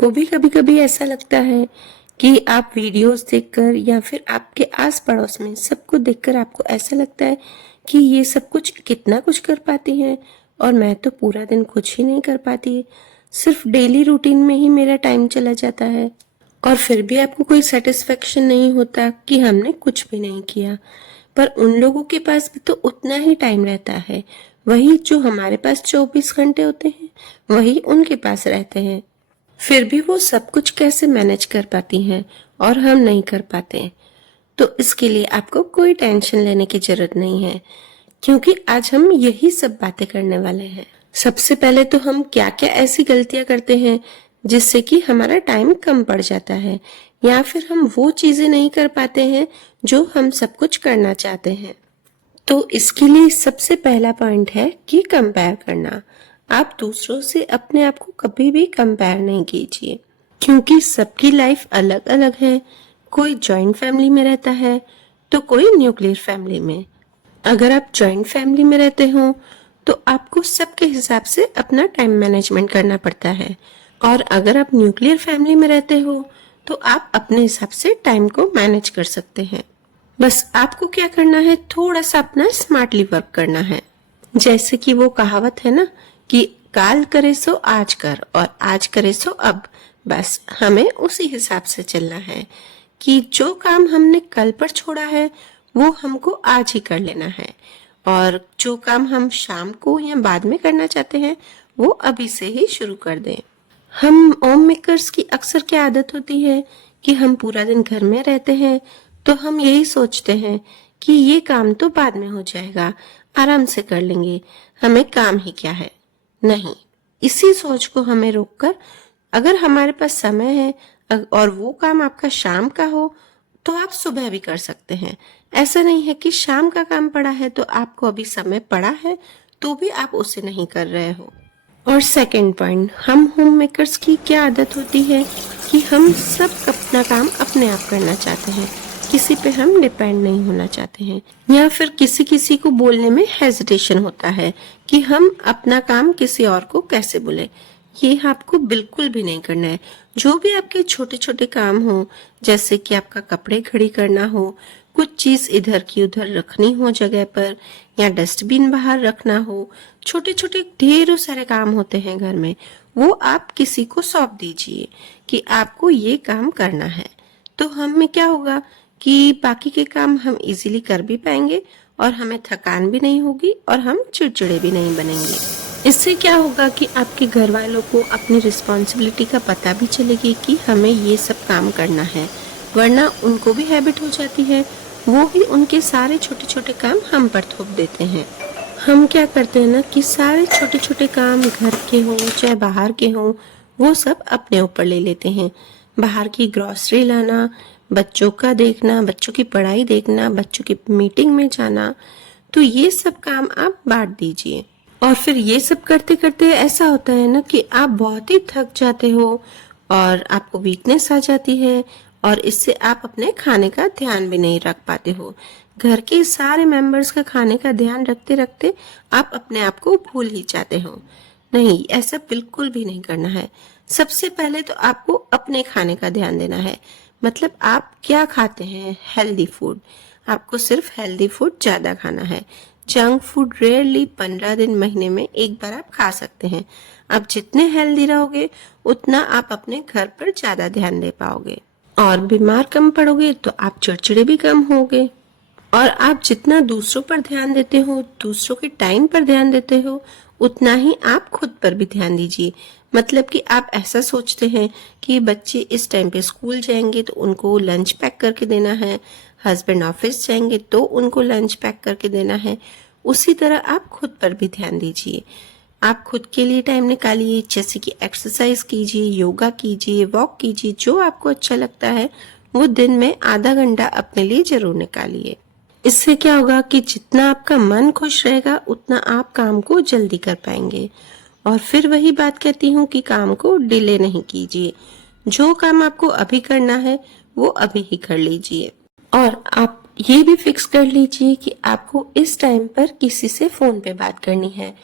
आपको भी कभी कभी ऐसा लगता है कि आप वीडियोस देखकर या फिर आपके आस पड़ोस में सबको देखकर आपको ऐसा लगता है कि ये सब कुछ कितना कुछ कर पाती है और मैं तो पूरा दिन कुछ ही नहीं कर पाती, सिर्फ डेली रूटीन में ही मेरा टाइम चला जाता है और फिर भी आपको कोई सेटिस्फेक्शन नहीं होता कि हमने कुछ भी नहीं किया। पर उन लोगों के पास भी तो उतना ही टाइम रहता है, वही जो हमारे पास 24 घंटे होते हैं वही उनके पास रहते हैं, फिर भी वो सब कुछ कैसे मैनेज कर पाती हैं और हम नहीं कर पाते। तो इसके लिए आपको कोई टेंशन लेने की जरूरत नहीं है, क्योंकि आज हम यही सब बातें करने वाले हैं। सबसे पहले तो हम क्या क्या ऐसी गलतियां करते हैं जिससे कि हमारा टाइम कम पड़ जाता है या फिर हम वो चीजें नहीं कर पाते हैं जो हम सब कुछ करना चाहते हैं। तो इसके लिए सबसे पहला पॉइंट है कि कंपेयर करना। आप दूसरों से अपने आप को कभी भी कंपेयर नहीं कीजिए, क्योंकि सबकी लाइफ अलग अलग है। कोई जॉइंट फैमिली में रहता है तो कोई न्यूक्लियर फैमिली में। अगर आप जॉइंट फैमिली में रहते हो तो आपको सबके हिसाब से अपना टाइम मैनेजमेंट करना पड़ता है, और अगर आप न्यूक्लियर फैमिली में रहते हो तो आप अपने हिसाब से टाइम को मैनेज कर सकते हैं। बस आपको क्या करना है, थोड़ा सा अपना स्मार्टली वर्क करना है। जैसे कि वो कहावत है ना कि काल करे सो आज कर और आज करे सो अब। बस हमें उसी हिसाब से चलना है कि जो काम हमने कल पर छोड़ा है वो हमको आज ही कर लेना है, और जो काम हम शाम को या बाद में करना चाहते हैं वो अभी से ही शुरू कर दें। हम होम मेकर्स की अक्सर क्या आदत होती है कि हम पूरा दिन घर में रहते हैं तो हम यही सोचते हैं कि ये काम तो बाद में हो जाएगा, आराम से कर लेंगे, हमें काम ही क्या है। नहीं, इसी सोच को हमें रोककर अगर हमारे पास समय है और वो काम आपका शाम का हो तो आप सुबह भी कर सकते हैं। ऐसा नहीं है कि शाम का काम पड़ा है तो आपको अभी समय पड़ा है तो भी आप उसे नहीं कर रहे हो। और सेकंड पॉइंट, हम होम मेकर्स की क्या आदत होती है कि हम सब अपना काम अपने आप करना चाहते हैं, किसी पे हम डिपेंड नहीं होना चाहते हैं, या फिर किसी किसी को बोलने में हेजिटेशन होता है कि हम अपना काम किसी और को कैसे बोले। ये आपको बिल्कुल भी नहीं करना है। जो भी आपके छोटे छोटे काम हो, जैसे कि आपका कपड़े खड़ी करना हो, कुछ चीज इधर की उधर रखनी हो जगह पर, या डस्टबिन बाहर रखना हो, छोटे छोटे ढेरों सारे काम होते हैं घर में, वो आप किसी को सौंप दीजिए कि आपको ये काम करना है। तो हमें क्या होगा कि बाकी के काम हम इजीली कर भी पाएंगे और हमें थकान भी नहीं होगी और हम चिड़चिड़े भी नहीं बनेंगे। इससे क्या होगा कि आपके घर वालों को अपनी रिस्पॉन्सिबिलिटी का पता भी चलेगी कि हमें ये सब काम करना है, वरना उनको भी हैबिट हो जाती है, वो ही उनके सारे छोटे छोटे काम हम पर थोप देते हैं। हम क्या करते हैं ना कि सारे छोटे छोटे काम घर के हों चाहे बाहर के हों वो सब अपने ऊपर ले लेते हैं। बाहर की ग्रॉसरी लाना, बच्चों का देखना, बच्चों की पढ़ाई देखना, बच्चों की मीटिंग में जाना, तो ये सब काम आप बांट दीजिए। और फिर ये सब करते करते ऐसा होता है ना कि आप बहुत ही थक जाते हो और आपको वीकनेस आ जाती है, और इससे आप अपने खाने का ध्यान भी नहीं रख पाते हो। घर के सारे मेंबर्स का खाने का ध्यान रखते रखते आप अपने आप को भूल ही जाते हो। नहीं, ऐसा बिल्कुल भी नहीं करना है। सबसे पहले तो आपको अपने खाने का ध्यान देना है। मतलब आप क्या खाते हैं, हेल्दी फूड। आपको सिर्फ हेल्दी फूड ज्यादा खाना है। जंक फूड रेयरली 15 दिन महीने में एक बार आप खा सकते हैं। आप जितने हेल्दी रहोगे उतना आप अपने घर पर ज्यादा ध्यान दे पाओगे, और बीमार कम पड़ोगे तो आप चिड़चिड़े भी कम होगे। और आप जितना दूसरों पर ध्यान देते हो, दूसरों के टाइम पर ध्यान देते हो, उतना ही आप खुद पर भी ध्यान दीजिए। मतलब कि आप ऐसा सोचते हैं कि बच्चे इस टाइम पे स्कूल जाएंगे तो उनको लंच पैक करके देना है, हस्बैंड ऑफिस जाएंगे तो उनको लंच पैक करके देना है, उसी तरह आप खुद पर भी ध्यान दीजिए। आप खुद के लिए टाइम निकालिए, जैसे कि एक्सरसाइज कीजिए, योगा कीजिए, वॉक कीजिए, जो आपको अच्छा लगता है वो दिन में आधा घंटा अपने लिए जरूर निकालिए। इससे क्या होगा कि जितना आपका मन खुश रहेगा उतना आप काम को जल्दी कर पाएंगे। और फिर वही बात कहती हूँ कि काम को डिले नहीं कीजिए। जो काम आपको अभी करना है वो अभी ही कर लीजिए, और आप ये भी फिक्स कर लीजिए कि आपको इस टाइम पर किसी से फोन पे बात करनी है।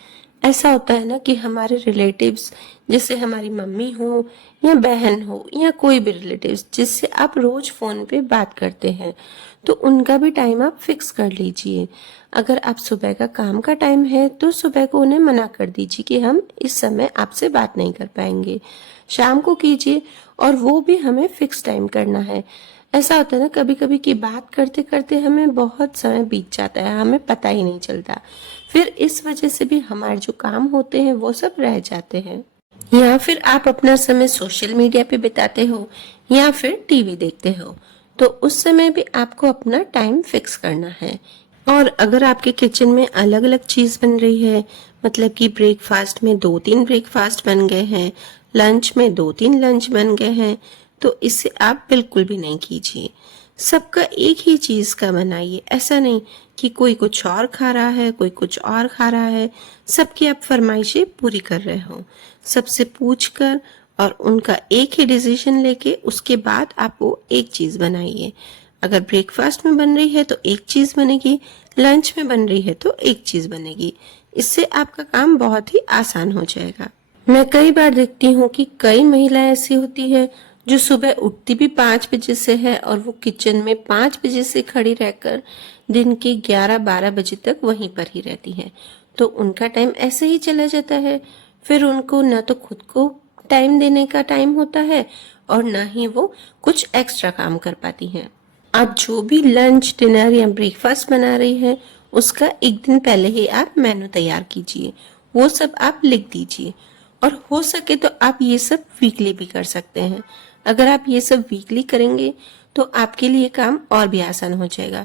ऐसा होता है ना कि हमारे रिलेटिव्स, जैसे हमारी मम्मी हो या बहन हो या कोई भी रिलेटिव्स जिससे आप रोज फोन पे बात करते हैं, तो उनका भी टाइम आप फिक्स कर लीजिए। अगर आप सुबह का काम का टाइम है तो सुबह को उन्हें मना कर दीजिए कि हम इस समय आपसे बात नहीं कर पाएंगे। शाम को कीजिए, और वो भी हमें फिक्स टाइम करना है। ऐसा होता है ना कभी कभी कि बात करते करते हमें बहुत समय बीत जाता है, हमें पता ही नहीं चलता। फिर इस वजह से भी हमारे जो काम होते हैं वो सब रह जाते हैं। या फिर आप अपना समय सोशल मीडिया पे बिताते हो या फिर टीवी देखते हो, तो उस समय भी आपको अपना टाइम फिक्स करना है। और अगर आपके किचन में अलग अलग चीज बन रही है, मतलब कि ब्रेकफास्ट में 2-3 ब्रेकफास्ट बन गए हैं, लंच में 2-3 लंच बन गए हैं, तो इसे आप बिल्कुल भी नहीं कीजिए। सबका एक ही चीज का बनाइए। ऐसा नहीं कि कोई कुछ और खा रहा है, कोई कुछ और खा रहा है। सबकी आप फरमाइशें पूरी कर रहे हो। सबसे पूछ कर और उनका एक ही डिसीजन लेके उसके बाद आप वो एक चीज बनाइए। अगर ब्रेकफास्ट में बन रही है तो एक चीज बनेगी, लंच में बन रही है तो एक चीज बनेगी। इससे आपका काम बहुत ही आसान हो जाएगा। मैं कई बार देखती हूँ कि कई महिलाएं ऐसी होती है जो सुबह उठती भी 5 बजे से है और वो किचन में 5 बजे से खड़ी रहकर दिन के 11-12 बजे तक वहीं पर ही रहती है। तो उनका टाइम ऐसे ही चला जाता है। फिर उनको न तो खुद को टाइम देने का टाइम होता है और न ही वो कुछ एक्स्ट्रा काम कर पाती हैं। आप जो भी लंच, डिनर या ब्रेकफास्ट बना रही है, उसका एक दिन पहले ही आप मेनू तैयार कीजिए। वो सब आप लिख दीजिए, और हो सके तो आप ये सब वीकली भी कर सकते हैं। अगर आप ये सब वीकली करेंगे तो आपके लिए काम और भी आसान हो जाएगा,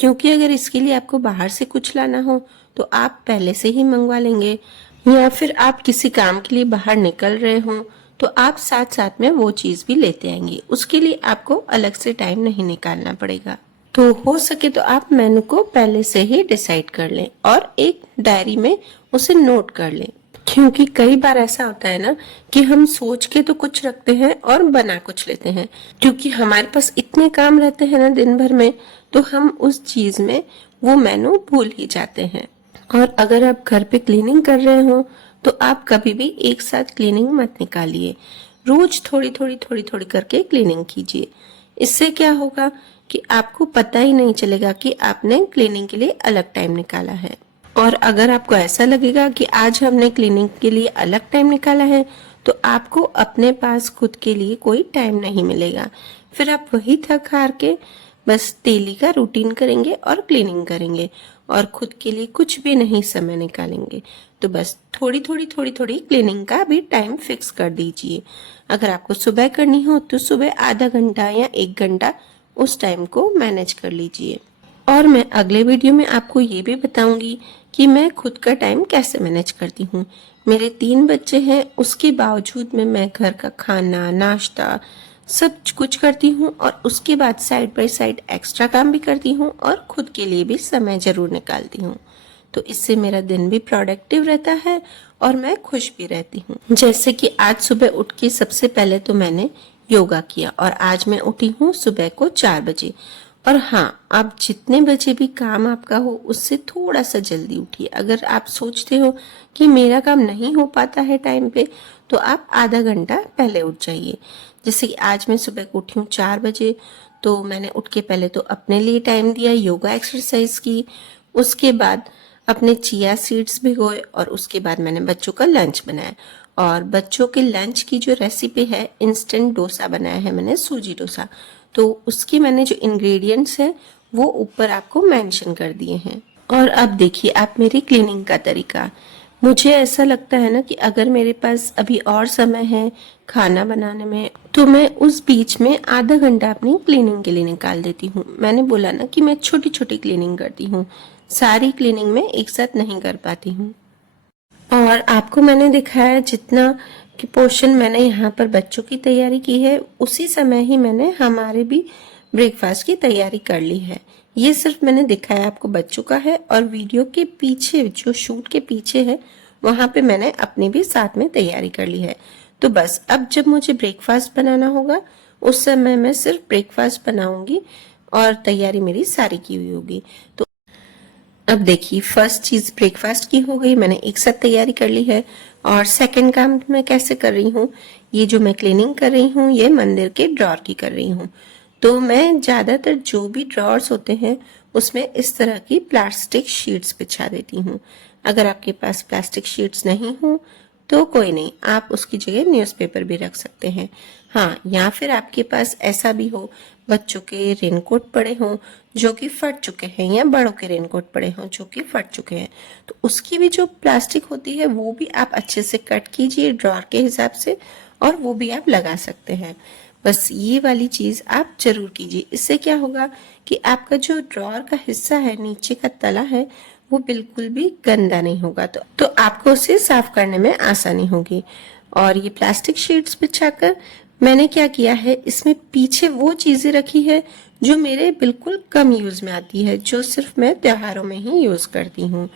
क्योंकि अगर इसके लिए आपको बाहर से कुछ लाना हो तो आप पहले से ही मंगवा लेंगे। या फिर आप किसी काम के लिए बाहर निकल रहे हो तो आप साथ साथ में वो चीज भी लेते आएंगे। उसके लिए आपको अलग से टाइम नहीं निकालना पड़ेगा। तो हो सके तो आप मेनू को पहले से ही डिसाइड कर लें और एक डायरी में उसे नोट कर लें। क्योंकि कई बार ऐसा होता है ना कि हम सोच के तो कुछ रखते हैं और बना कुछ लेते हैं, क्योंकि हमारे पास इतने काम रहते हैं ना दिन भर में, तो हम उस चीज में वो मेनू भूल ही जाते हैं। और अगर आप घर पे क्लीनिंग कर रहे हो तो आप कभी भी एक साथ क्लीनिंग मत निकालिए। रोज थोड़ी थोड़ी थोड़ी थोड़ी करके क्लीनिंग कीजिए। इससे क्या होगा कि आपको पता ही नहीं चलेगा कि आपने क्लीनिंग के लिए अलग टाइम निकाला है। और अगर आपको ऐसा लगेगा कि आज हमने क्लीनिंग के लिए अलग टाइम निकाला है, तो आपको अपने पास खुद के लिए कोई टाइम नहीं मिलेगा। फिर आप वही थक हार के बस डेली का रूटीन करेंगे और क्लीनिंग करेंगे और खुद के लिए कुछ भी नहीं समय निकालेंगे। तो बस थोड़ी थोड़ी थोड़ी थोड़ी क्लीनिंग का भी टाइम फिक्स कर दीजिए। अगर आपको सुबह करनी हो तो सुबह आधा घंटा या 1 घंटा उस टाइम को मैनेज कर लीजिए। और मैं अगले वीडियो में आपको ये भी बताऊंगी कि मैं खुद का टाइम कैसे मैनेज करती हूँ। मेरे 3 बच्चे हैं, उसके बावजूद में मैं घर का खाना, नाश्ता सब कुछ करती हूँ और उसके बाद साइड बाय साइड एक्स्ट्रा काम भी करती हूँ और खुद के लिए भी समय जरूर निकालती हूँ। तो इससे मेरा दिन भी प्रोडक्टिव रहता है और मैं खुश भी रहती हूँ। जैसे कि आज सुबह उठ के सबसे पहले तो मैंने योगा किया और आज मैं उठी हूँ सुबह को 4 बजे। और हाँ, आप जितने बजे भी काम आपका हो उससे थोड़ा सा जल्दी उठिए। अगर आप सोचते हो कि मेरा काम नहीं हो पाता है टाइम पे, तो आप आधा घंटा पहले उठ जाइए। जैसे कि आज मैं सुबह को उठी हूँ 4 बजे, तो मैंने उठ के पहले तो अपने लिए टाइम दिया, योगा एक्सरसाइज की, उसके बाद अपने चिया सीड्स भिगोए और उसके बाद मैंने बच्चों का लंच बनाया। और बच्चों के लंच की जो रेसिपी है, इंस्टेंट डोसा बनाया है मैंने, सूजी डोसा। तो उसकी मैंने जो इंग्रेडिएंट्स हैं वो ऊपर आपको मेंशन कर दिए हैं। और अब देखिए आप मेरी क्लीनिंग का तरीका। मुझे ऐसा लगता है ना कि अगर मेरे पास अभी और समय है खाना बनाने में, तो मैं उस बीच में आधा घंटा अपनी क्लीनिंग के लिए निकाल देती हूँ। मैंने बोला ना कि मैं छोटी छोटी क्लीनिंग करती हूँ, सारी क्लीनिंग में एक साथ नहीं कर पाती हूँ। और आपको मैंने दिखाया जितना कि पोर्शन मैंने यहाँ पर बच्चों की तैयारी की है, उसी समय ही मैंने हमारे भी ब्रेकफास्ट की तैयारी कर ली है। ये सिर्फ मैंने दिखाया आपको बच्चों का है, और वीडियो के पीछे जो शूट के पीछे है वहां पे मैंने अपनी भी साथ में तैयारी कर ली है। तो बस अब जब मुझे ब्रेकफास्ट बनाना होगा उस समय मैं सिर्फ ब्रेकफास्ट बनाऊंगी और तैयारी मेरी सारी की हुई होगी। तो अब देखिए, फर्स्ट चीज ब्रेकफास्ट की हो गई, मैंने एक साथ तैयारी कर ली है। और सेकंड काम मैं कैसे कर रही हूँ, ये जो मैं क्लीनिंग कर रही हूँ ये मंदिर के ड्रॉर की कर रही हूँ। तो मैं ज्यादातर जो भी ड्रॉर्स होते हैं उसमें इस तरह की प्लास्टिक शीट्स बिछा देती हूँ। अगर आपके पास प्लास्टिक शीट्स नहीं हो तो कोई नहीं, आप उसकी जगह न्यूज़पेपर भी रख सकते हैं। हाँ, या फिर आपके पास ऐसा भी हो, बच्चों के रेनकोट पड़े हों जो कि फट चुके हैं, या बड़ों के रेनकोट पड़े हों जो कि फट चुके हैं, तो उसकी भी जो प्लास्टिक होती है वो भी आप अच्छे से कट कीजिए ड्रॉर के हिसाब से, और वो भी आप लगा सकते हैं। बस ये वाली चीज़ आप जरूर कीजिए। इससे क्या होगा कि आपका जो ड्रॉर का हिस्सा है, नीचे का तला है, वो बिल्कुल भी गंदा नहीं होगा। तो आपको उसे साफ करने में आसानी होगी। और ये प्लास्टिक शीट्स बिछाकर मैंने क्या किया है, इसमें पीछे वो चीजें रखी है जो मेरे बिल्कुल कम यूज में आती है, जो सिर्फ मैं त्योहारों में ही यूज करती हूँ।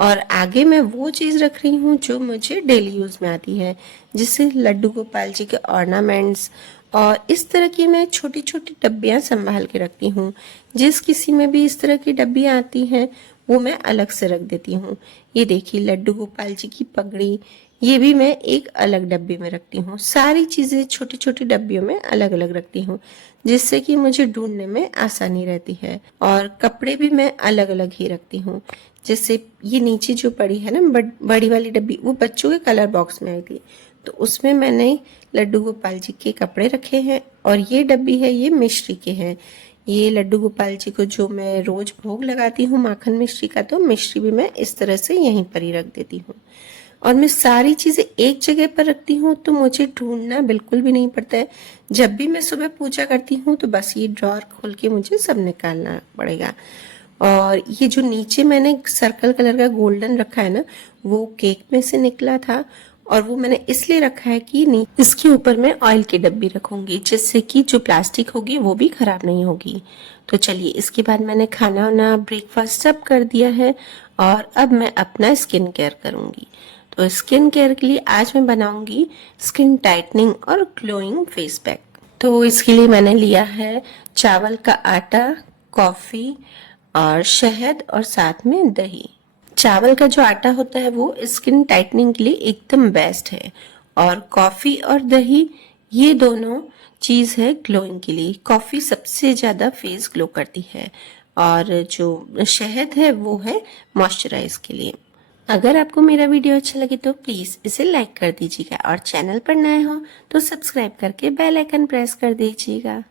और आगे मैं वो चीज रख रही हूँ जो मुझे डेली यूज में आती है, जैसे लड्डू गोपाल जी के ऑर्नामेंट्स। और इस तरह की मैं छोटी छोटी डब्बियां संभाल के रखती हूँ। जिस किसी में भी इस तरह की डब्बियां आती हैं वो मैं अलग से रख देती हूँ। ये देखिए, लड्डू गोपाल जी की पगड़ी, ये भी मैं एक अलग डब्बे में रखती हूँ। सारी चीजें छोटी छोटी डब्बियों में अलग अलग रखती हूँ, जिससे कि मुझे ढूंढने में आसानी रहती है। और कपड़े भी मैं अलग अलग ही रखती हूँ। जैसे ये नीचे जो पड़ी है ना बड़ी वाली डब्बी, वो बच्चों के कलर बॉक्स में आई थी, तो उसमें मैंने लड्डू गोपाल जी के कपड़े रखे हैं। और ये डब्बी है, ये मिश्री के हैं। ये लड्डू गोपाल जी को जो मैं रोज भोग लगाती हूँ माखन मिश्री का, तो मिश्री भी मैं इस तरह से यहीं पर ही रख देती हूँ। और मैं सारी चीजें एक जगह पर रखती हूँ तो मुझे ढूंढना बिल्कुल भी नहीं पड़ता है। जब भी मैं सुबह पूजा करती हूँ तो बस ये ड्रॉर खोल के मुझे सब निकालना पड़ेगा। और ये जो नीचे मैंने सर्कल कलर का गोल्डन रखा है ना, वो केक में से निकला था। और वो मैंने इसलिए रखा है कि नहीं, इसके ऊपर मैं ऑयल की डब्बी रखूंगी, जिससे कि जो प्लास्टिक होगी वो भी खराब नहीं होगी। तो चलिए, इसके बाद मैंने खाना वाना ब्रेकफास्ट सब कर दिया है, और अब मैं अपना स्किन केयर करूंगी। तो स्किन केयर के लिए आज मैं बनाऊंगी स्किन टाइटनिंग और ग्लोइंग फेस पैक। तो इसके लिए मैंने लिया है चावल का आटा, कॉफी और शहद, और साथ में दही। चावल का जो आटा होता है वो स्किन टाइटनिंग के लिए एकदम बेस्ट है। और कॉफी और दही, ये दोनों चीज है ग्लोइंग के लिए। कॉफी सबसे ज्यादा फेस ग्लो करती है, और जो शहद है वो है मॉइस्चराइज के लिए। अगर आपको मेरा वीडियो अच्छा लगे तो प्लीज इसे लाइक कर दीजिएगा, और चैनल पर नए हो तो सब्सक्राइब करके बेल आइकन प्रेस कर दीजिएगा।